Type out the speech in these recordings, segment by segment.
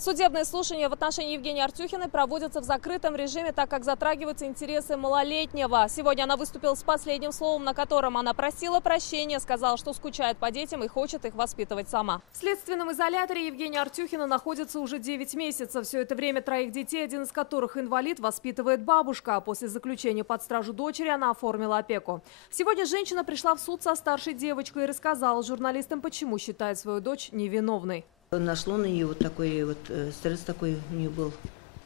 Судебные слушания в отношении Евгении Артюхиной проводятся в закрытом режиме, так как затрагиваются интересы малолетнего. Сегодня она выступила с последним словом, на котором она просила прощения, сказала, что скучает по детям и хочет их воспитывать сама. В следственном изоляторе Евгения Артюхина находится уже 9 месяцев. Все это время троих детей, один из которых инвалид, воспитывает бабушка. А после заключения под стражу дочери она оформила опеку. Сегодня женщина пришла в суд со старшей девочкой и рассказала журналистам, почему считает свою дочь невиновной. Нашло на нее вот такой стресс такой у нее был.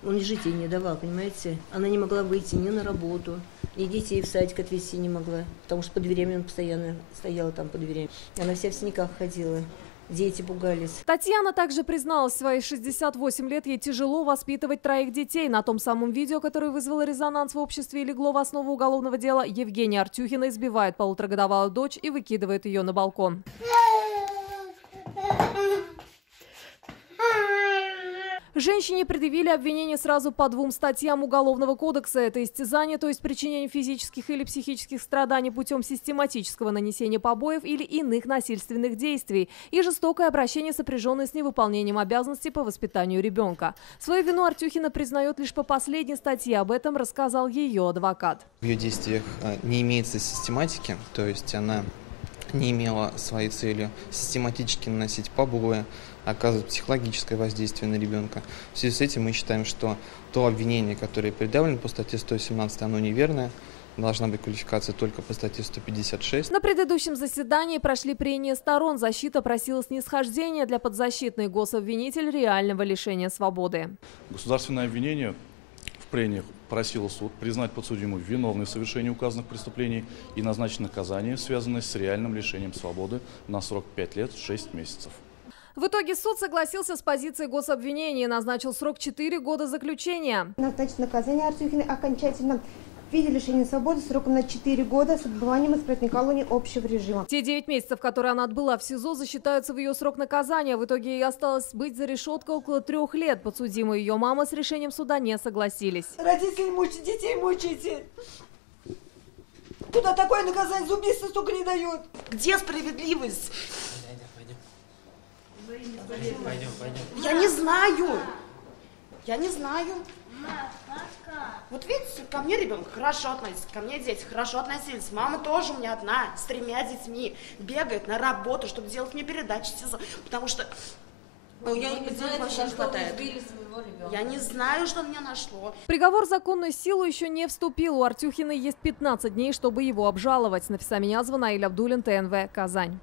Он жить ей не давал, понимаете? Она не могла выйти ни на работу, ни детей в садик отвезти не могла, потому что под дверями он постоянно стояла там под дверями. Она вся в синяках ходила. Дети пугались. Татьяна также призналась, в свои 68 лет ей тяжело воспитывать троих детей. На том самом видео, которое вызвало резонанс в обществе и легло в основу уголовного дела, Евгения Артюхина избивает полуторагодовалую дочь и выкидывает ее на балкон. Женщине предъявили обвинение сразу по 2 статьям Уголовного кодекса. Это истязание, то есть причинение физических или психических страданий путем систематического нанесения побоев или иных насильственных действий, и жестокое обращение, сопряженное с невыполнением обязанностей по воспитанию ребенка. Свою вину Артюхина признает лишь по последней статье. Об этом рассказал ее адвокат. В ее действиях не имеется систематики, то есть она не имела своей целью систематически наносить побои, оказывать психологическое воздействие на ребенка. В связи с этим мы считаем, что то обвинение, которое предъявлено по статье 117, оно неверное. Должна быть квалификация только по статье 156. На предыдущем заседании прошли прения сторон. Защита просила снисхождения для подзащитной, гособвинитель реального лишения свободы. Государственное обвинение в прениях просило суд признать подсудимую виновной в совершении указанных преступлений и назначить наказание, связанное с реальным лишением свободы на срок 5 лет 6 месяцев. В итоге суд согласился с позицией гособвинения и назначил срок 4 года заключения. Назначить наказание Артюхиной окончательно в виде лишения свободы сроком на 4 года с отбыванием исправительной колонии общего режима. Те 9 месяцев, которые она отбыла в СИЗО, засчитаются в ее срок наказания. В итоге ей осталось быть за решеткой около 3 лет. Подсудимая и ее мама с решением суда не согласились. Родители мучают, детей мучаете. Куда такое наказание за убийство столько не дают? Где справедливость? Пойдем. Я не знаю. Вот видите, ко мне ребенок хорошо относится, ко мне дети хорошо относились. Мама тоже у меня одна, с 3 детьми, бегает на работу, чтобы делать мне передачи в СИЗО, потому что у нее денег вообще не хватает. Я не знаю, что на меня нашло. Приговор в законную силу еще не вступил. У Артюхиной есть 15 дней, чтобы его обжаловать. Нафиса Минязова, Наиль Абдуллин, ТНВ, Казань.